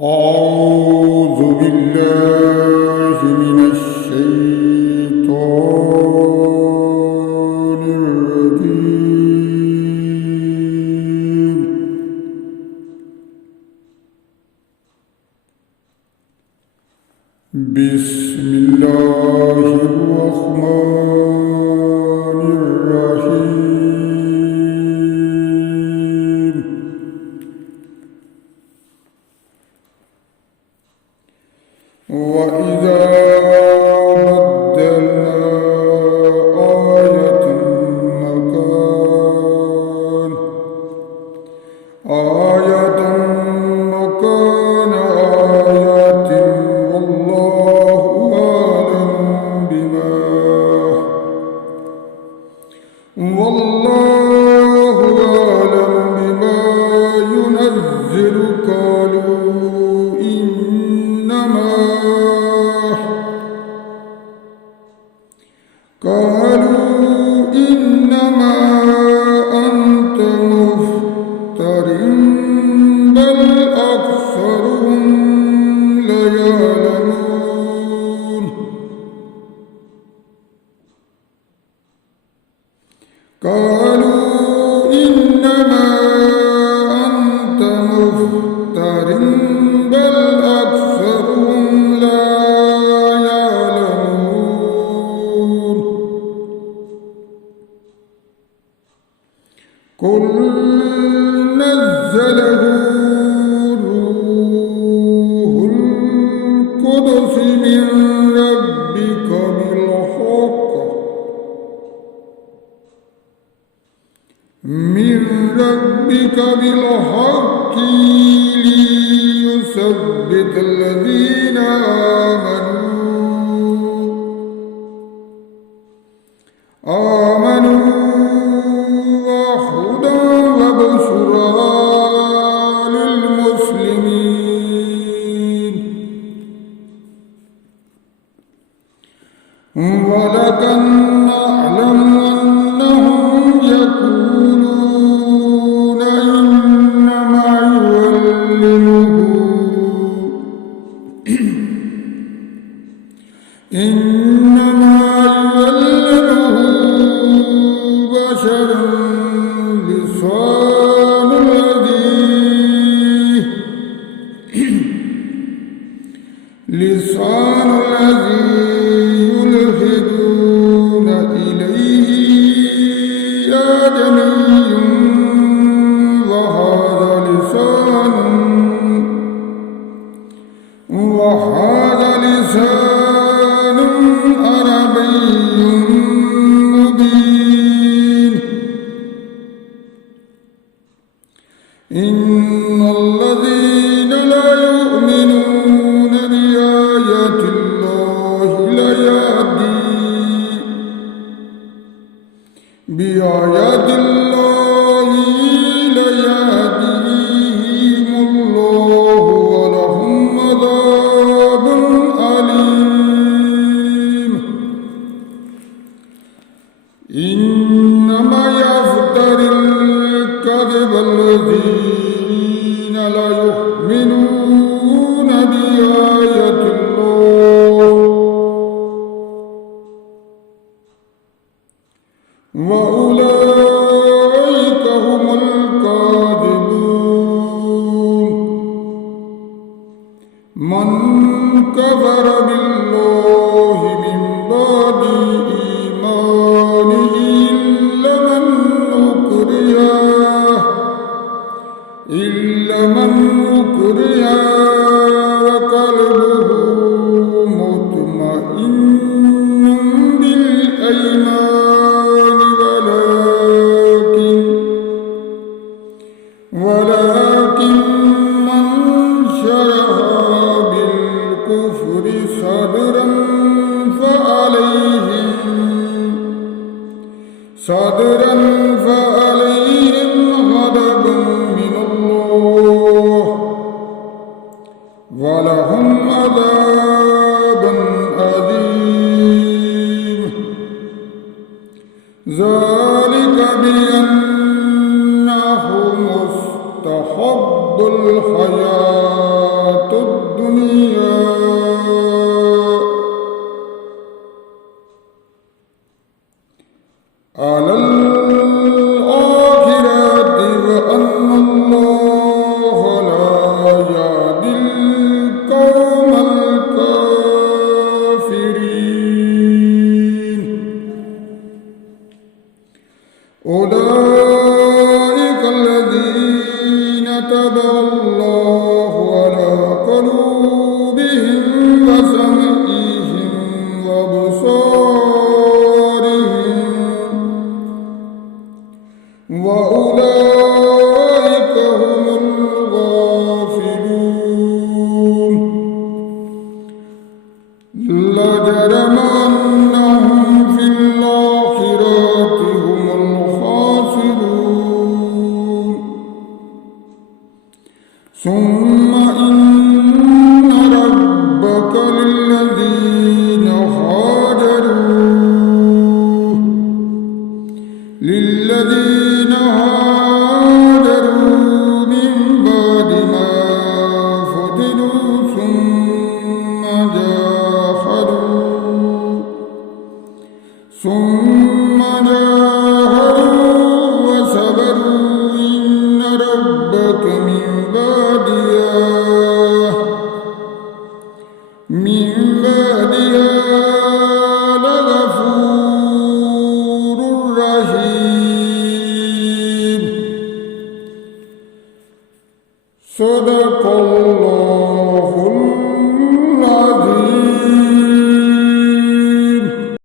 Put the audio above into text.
أعوذ بالله من الشيطان الرجيم. بسم الله الرحمن الرحيم. وإذا بدلنا آية مكان آية والله أعلم بما ينزل قالوا إنما أنت مفتر بل أكثرهم ليعلمون. قالوا إنما أنت مفتر بل أكثرهم لا يعلمون. قل نزله روح القدس من ربك بالحق ليثبت الذين آمنوا وهدى وبشرى للمسلمين. ولقد نعلم أنهم يقولون إنما يعلمه بشر لسان الذي يلحدون إليه آدمي وهذا لسان عربي مبين. إن الذين لا يؤمنون بآيات الله ليهديهم الله ولهم عذاب أليم. إنما يفتر الكذب الذين لا يؤمنون بآيات الله وأولئك هم الكاذبون. من كفر بالله من بعد إيمانه إلا من أكره وقلبه مطمئن بالإيمان ولكن من شرح بالكفر صدرا فعليهم غضب من الله ولهم عذاب أليم. ذلك بأنه مستحب الحياة الحياة الدنيا على الآخرة وأن الله لا يهدي القوم الكافرين أولئك الذين طبع الله على قلوبهم وسمعهم وأبصارهم وأولئك هم الغافلون لا جرم أنهم في الآخرة هم الخاسرون ثم إن